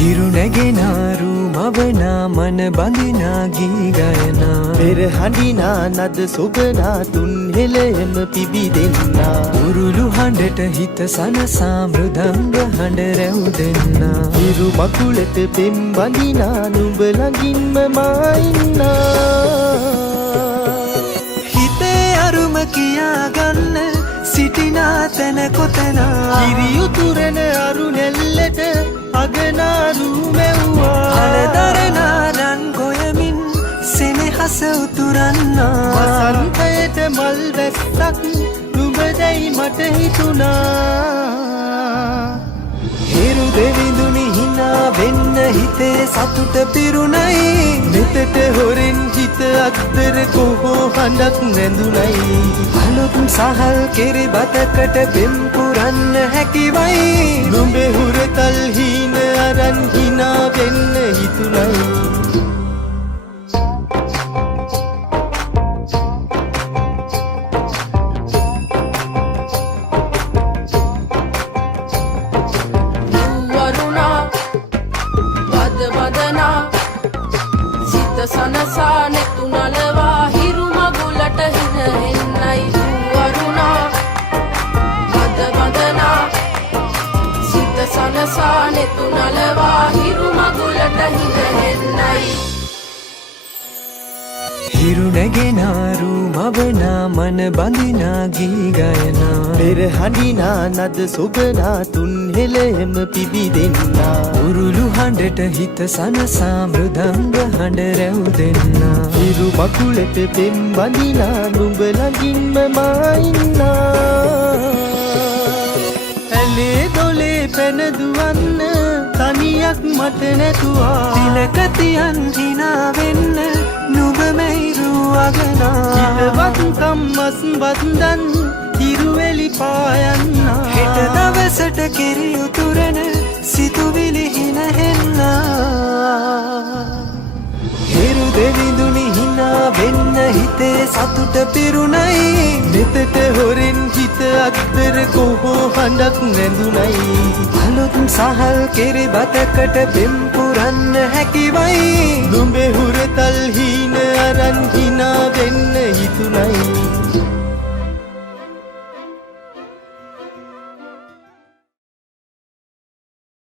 හිරු නැගෙනාරු මවනා මන බඳිනා ගී ගයනා පෙර හඬිනා නද සොබනා තුන් හෙළයම පිබිදෙන්නා උරුළු හඬට හිත සනසා මෘදංග හඬ රැව් දෙන්නා හිරු මකුලට පෙම් බඳිනා නුඹ ළඟින්ම මා ඉන්නා හිතේ අරුම කියාගන්න සිටිනා තැන කොතනා කිරියුතුරන අරු නෙල්ලට අගනාරු මෙව්වා හලදරනා රන් ගොයමින් සෙනෙහස උතුරන්නා වසන්තයට මල් වැස්සක් නුඹදැයි මට හිතුණා හිරු දෙවිඳුනි හිනා වෙන්න හිතේ සතුට පිරුණයි මෙතට හොරෙන් හිත අත්තර කොහෝ හඬක් නැඳුනයි අලුත් සහල් කිරි බතකට පෙම් පුරන්න හැකිවයි නුඹේ හුරතල් හීන අරන් හිනා වෙන්න හිතුණයි සනසා නෙතු නලවා හිරු මගුලට හින එන්නයි වරුණා බද බදනා සිත සනසා නෙතු නලවා හිරු මගුලට හින එන්නයි හිරු නැගෙනාරු මවනා මන බඳිනා ගී ගයනා පෙර හඬිනා නද සොබනා තුන් හෙළයම පිබිදෙන්නා උරුළු හඬට හිත සනසා මෘදංග හඬ රැව් දෙන්නා හිරු මකුලට පෙම් බඳිනා නුඹ ළඟින්ම මා ඉන්නා ඇලේ දොලේ පැන දුවන්න තනියක් මට නැතුවා තිලක තියන් හිනා වෙන්න නුඹ මෙහිරු අගනා හිතවත්කම් මස් බන්දන් හිරුවෙලි පායන්නා හෙට දවසට කිරි උතුරන සිතුවිලි හිනහෙන්නා හිරු දෙවිඳුනි හිනා වෙන්න හිතේ සතුට පිරුණයි මෙතට හොරෙන් හිත අත්තර කොහෝ හඬක් නැඳුනයි අලුත් සහල් කිරි බතකට පෙම් පුරන්න හැකිවයි නුඹේ හුරතල් හීන අරන් හිනා වෙන්න හිතුණයි